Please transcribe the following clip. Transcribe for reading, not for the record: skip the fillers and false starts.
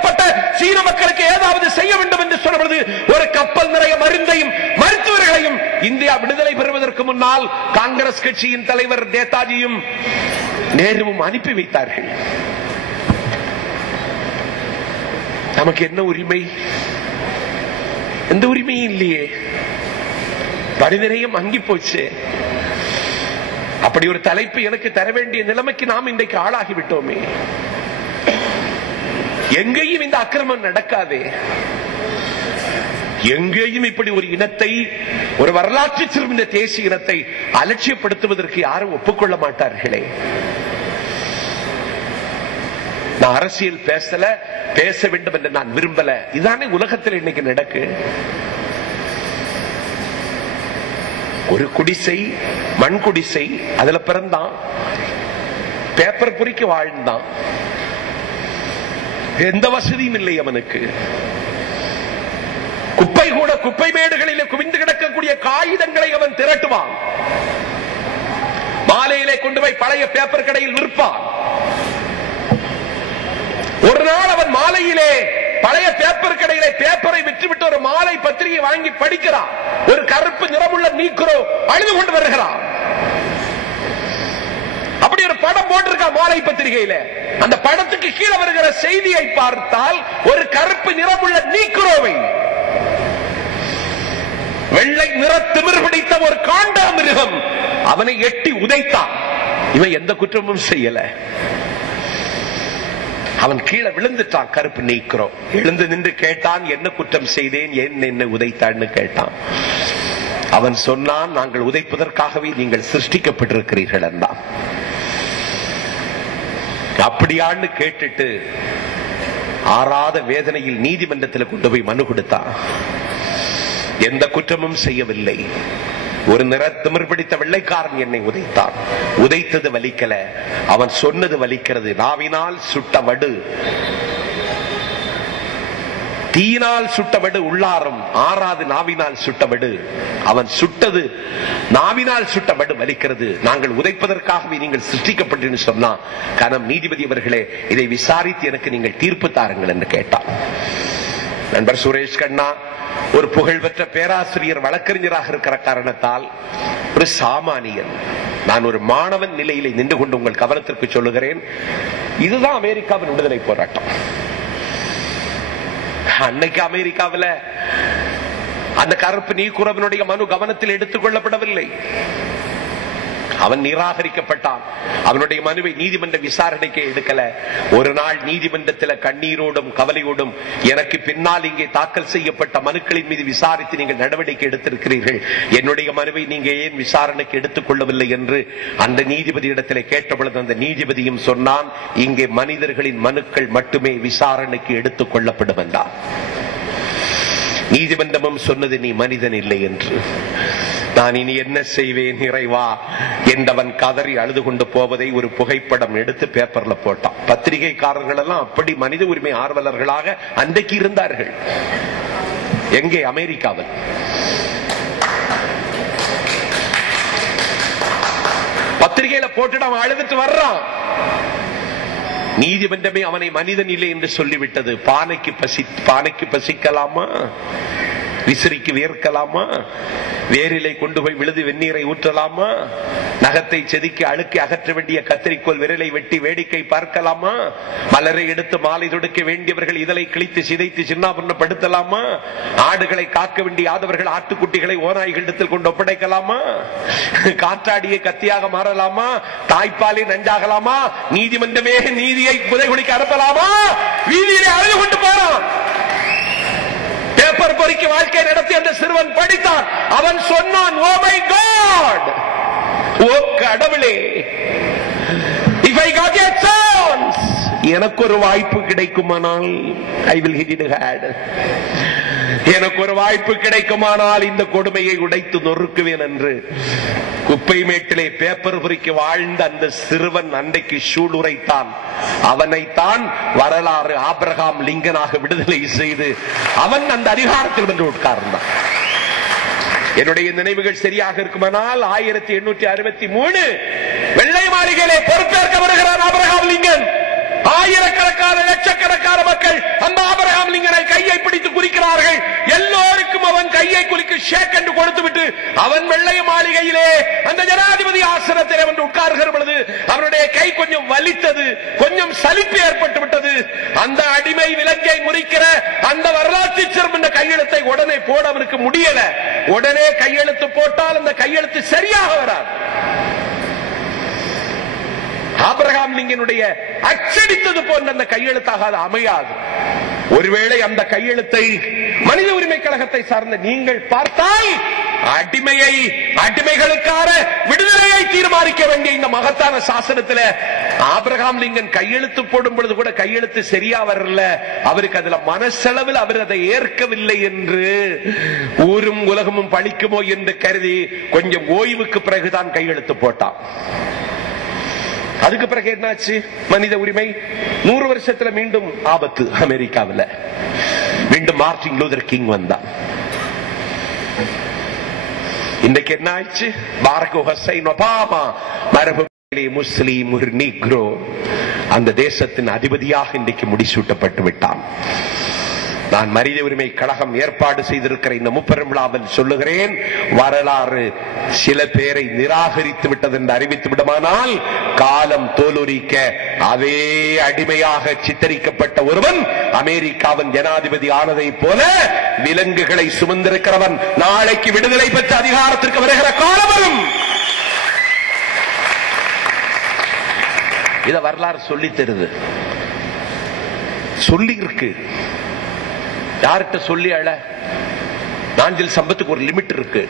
ஒடுக்கப்பட்ட சீன மக்களுக்கு ஏதாவது செய்ய வேண்டும் என்று சொன்னபொழுது ஒரு கப்பல் நிறைய மருந்தையும் மருத்துவர்களையும் இந்தியா விடுதலை பெறுவதற்கு முன்னால் காங்கிரஸ் கட்சியின் தலைவர் நேதாஜியும் நேருவும் அனுப்பி வைத்தார்கள். நமக்கு என்ன உரிமை? எந்த உரிமையும் இல்லையே. மனிதனையும் அங்கி போச்சு. அப்படி ஒரு தலைப்பு எனக்கு தர வேண்டிய நிலைமைக்கு நாம் இன்றைக்கு ஆளாகிவிட்டோமே. எங்கேயும் இந்த அக்கிரமம் நடக்காதே. எங்கேயும் இப்படி ஒரு இனத்தை, ஒரு வரலாற்று சிறந்த தேசிய இனத்தை அலட்சியப்படுத்துவதற்கு யாரும் ஒப்புக்கொள்ள மாட்டார்களே. நான் அரசியல் பேச வேண்டும் என்று நான் விரும்பல. இதுதானே உலகத்தில் இன்னைக்கு நடக்கு. ஒரு குடிசை, மண் குடிசை, அதுல பிறந்தான், பேப்பர் பொறிக்க வாழ்ந்தான், எந்த வசதியும் இல்லை அவனுக்கு. குப்பை கூட குப்பை மேடுகளிலே குவிந்து கிடக்கக்கூடிய காகிதங்களை அவன் திரட்டுவான். மாலையிலே கொண்டு போய் பழைய பேப்பர் கடையில் விற்பான். ஒரு நாள் அவன் மாலையிலே பழைய பேப்பர் கடையிலே பேப்பரை விற்றுவிட்டு ஒரு மாலை பத்திரிகை வாங்கி படிக்கிறான். ஒரு கருப்பு நிறமுள்ள நீக்ரோ அழுது கொண்டு வருகிறான். அப்படி ஒரு படம் போட்டிருக்கான் மாலை பத்திரிகையில. அந்த படத்துக்கு கீழே வருகிற செய்தியை பார்த்தால் ஒரு கருப்பு நிறமுள்ள நீக்ரோவை, வெள்ளை நிற திமிர் பிடித்த ஒரு காண்டாமிருகம் அவனை எட்டி உதைத்தான். இவன் எந்த குற்றமும் செய்யல. அவன் கீழே விழுந்துட்டான். கருப்பு நீக்கிறோம். எழுந்து நின்று கேட்டான், என்ன குற்றம் செய்தேன், ஏன் என்னை உதைத்தான்னு கேட்டான். அவன் சொன்னான், நாங்கள் உதைப்பதற்காகவே நீங்கள் சிருஷ்டிக்கப்பட்டிருக்கிறீர்கள் என்றான். அப்படியான்னு கேட்டுட்டு ஆறாத வேதனையில் நீதிமன்றத்தில் கொண்டு போய் மனு கொடுத்தான். எந்த குற்றமும் செய்யவில்லை, ஒரு நிறத்திமிர் பிடித்த வெள்ளைக்காரன் என்னை உதைத்தான். உதைத்தது வலிக்கல, அவன் சொன்னது வலிக்கிறது. நாவினால் சுட்டவடு, தீயினால் சுட்டவடு உள்ளாரும், ஆறாது நாவினால் சுட்டவடு. அவன் சுட்டது நாவினால் சுட்டவடு வலிக்கிறது. நாங்கள் உதைப்பதற்காகவே நீங்கள் சிருஷ்டிக்கப்பட்டு சொன்னா, கனம் நீதிபதி அவர்களே, இதை விசாரித்து எனக்கு நீங்கள் தீர்ப்பு தாருங்கள் என்று கேட்டான். நண்பர் சுரேஷ் கண்ணா ஒரு புகழ்பெற்ற பேராசிரியர், வழக்கறிஞராக இருக்கிற காரணத்தால் ஒரு சாமானியன். நான் ஒரு மாணவன் நிலையிலே நின்று கொண்டு உங்கள் கவனத்திற்கு சொல்லுகிறேன். இதுதான் அமெரிக்காவின் விடுதலை போராட்டம். அன்னைக்கு அமெரிக்காவில் அந்த கருப்பு நீக்குறவனுடைய மனு கவனத்தில் எடுத்துக் கொள்ளப்படவில்லை. அவன் நிராகரிக்கப்பட்டான். அவனுடைய மனுவை நீதிமன்ற விசாரணைக்கு எடுக்கல. ஒரு நாள் நீதிமன்றத்தில் கண்ணீரோடும் கவலையோடும், எனக்கு பின்னால் இங்கே தாக்கல் செய்யப்பட்ட மனுக்களின் மீது விசாரித்து நீங்கள் நடவடிக்கை எடுத்திருக்கிறீர்கள், என்னுடைய மனுவை நீங்க ஏன் விசாரணைக்கு எடுத்துக் கொள்ளவில்லை என்று அந்த நீதிபதி இடத்திலே கேட்டபொழுது அந்த நீதிபதியும் சொன்னான், இங்கே மனிதர்களின் மனுக்கள் மட்டுமே விசாரணைக்கு எடுத்துக் கொள்ளப்படும் என்றார். நீதிமன்றமும் சொன்னது நீ மனிதன் இல்லை என்று. நான் இனி என்ன செய்வேன் இறைவா என்றவன் கதறி அழுது கொண்டு போவதை ஒரு புகைப்படம் எடுத்து பேப்பர்ல போட்டான். பத்திரிகைக்காரர்கள் எல்லாம் அப்படி மனித உரிமை ஆர்வலர்களாக அன்றைக்கு இருந்தார்கள். எங்கே? அமெரிக்காவில். பத்திரிகையில போட்டு அவன் அழுதுட்டு வர்றான். நீதிமன்றமே அவனை மனிதன் இல்லை என்று சொல்லிவிட்டது. பானைக்கு பசிக்கலாமா, விசிறிக்கு வேர்க்கலாமா, வேரிலை கொண்டு போய் விழுது வெந்நீரை ஊற்றலாமா, நகத்தை செதுக்கி அழுக்கி அகற்ற வேண்டிய கத்திரிக்கோள் விரலை வெட்டி வேடிக்கை பார்க்கலாமா, மலரை எடுத்து மாலை தொடுக்க வேண்டியவர்கள் இதழை கிழித்து சிதைத்து சின்னாபுரணப்படுத்தலாமா, ஆடுகளை காக்க வேண்டிய ஆதவர்கள் ஆட்டுக்குட்டிகளை ஓநாய்களிடத்தில் கொண்டு ஒப்படைக்கலாமா, காற்றாடியை கத்தியாக மாறலாமா, தாய்ப்பாலை நஞ்சாகலாமா, நீதிமன்றமே நீதியை புதைகுடிக்க அனுப்பலாமா? வீதியிலே அழுது கொண்டு போறான். பேப்பர் பொறிக்கு வாழ்க்கை நடத்தி அந்த சிறுவன் படித்தான். அவன் சொன்னான், ஓ மை காட், ஓ கடவுளே, if I got a chance, எனக்கு ஒரு வாய்ப்பு கிடைக்குமானால் I will hit it hard. எனக்கு ஒரு வாய்ப்பு கிடைக்குமானால் இந்த கொடுமையை உடைத்து நொறுக்குவேன் என்று குப்பை மேட்டிலே பேப்பர் பொறிக்கு வாழ்ந்த அந்த சிறுவன் அன்றைக்கு சூளுரைத்தான். அவனைத்தான் வரலாறு ஆபிரகாம் லிங்கனாக விடுதலை செய்து அவன் அந்த அதிகாரத்தில் வந்து உட்கார்ந்தான். என்னுடைய நினைவுகள் சரியாக இருக்குமானால் 1863 வெள்ளை மாளிகையிலே பொறுப்பேற்க வருகிறார் ஆபிரகாம் லிங்கன். ஆயிரக்கணக்கான லட்சக்கணக்கான மக்கள் அந்த கொடுத்துவிட்டு அவன் வெள்ளை மாளிகையிலே அந்த ஜனாதிபதி ஆசனத்தில் அவன் உட்கார்கிற பொழுது அவனுடைய கை கொஞ்சம் வலித்தது, கொஞ்சம் சலிப்பு ஏற்பட்டு விட்டது. அந்த அடிமை விலங்கை முறிக்கிற அந்த வரலாற்று சிறப்பு என்ற கையெழுத்தை உடனே போட அவனுக்கு முடியல. உடனே கையெழுத்து போட்டால் அந்த கையெழுத்து சரியாக வராது. ஆபிரகாம் லிங்கனுடைய அச்சடித்தது போன்ற அந்த கையெழுத்தாக அது அமையாது. ஒருவேளை அந்த கையெழுத்தை மனித உரிமை கழகத்தை சார்ந்த நீங்கள் பார்த்தால் அடிமையை, அடிமைகளுக்கான விடுதலையை தீர்மானிக்க வேண்டிய இந்த மகத்தான சாசனத்தில் ஆபிரகாம் லிங்கன் கையெழுத்து போடும் பொழுது கூட கையெழுத்து சரியா வரல. அவருக்கு அதுல மனசளவில் அவர் அதை ஏற்கவில்லை என்று ஊரும் உலகமும் பழிக்குமோ என்று கருதி கொஞ்சம் ஓய்வுக்கு பிறகுதான் கையெழுத்து போட்டான். அதுக்கு பிறகு என்னாச்சு? மனித உரிமை 100 வருஷத்துல மீண்டும் ஆபத்து. அமெரிக்காவில் மீண்டும் மார்ட்டின் லூதர் கிங் வந்தான். இன்றைக்கு என்ன ஆயிடுச்சு? பாரக் ஹுசைன் ஒபாமா மரபு முஸ்லீம் ஒரு நீக்ரோ அந்த தேசத்தின் அதிபதியாக இன்றைக்கு முடிசூட்டப்பட்டு விட்டான். நான் மனித உரிமை கழகம் ஏற்பாடு செய்திருக்கிற இந்த முப்பெரும் விழாவில் சொல்லுகிறேன், வரலாறு சில பேரை நிராகரித்து விட்டது என்று அறிவித்து விடுமானால் காலம் தோலுரிக்க அதே அடிமையாக சித்தரிக்கப்பட்ட ஒருவன் அமெரிக்காவின் ஜனாதிபதி ஆனதை போல விலங்குகளை சுமந்திருக்கிறவன் நாளைக்கு விடுதலை பெற்ற அதிகாரத்திற்கு வருகிற காலம் வரும். இத வரலாறு சொல்லி தருது, சொல்லி இருக்கு. யார்கிட்ட சொல்லி அழ? நாஞ்சில் சம்பத்துக்கு ஒரு லிமிட் இருக்கு.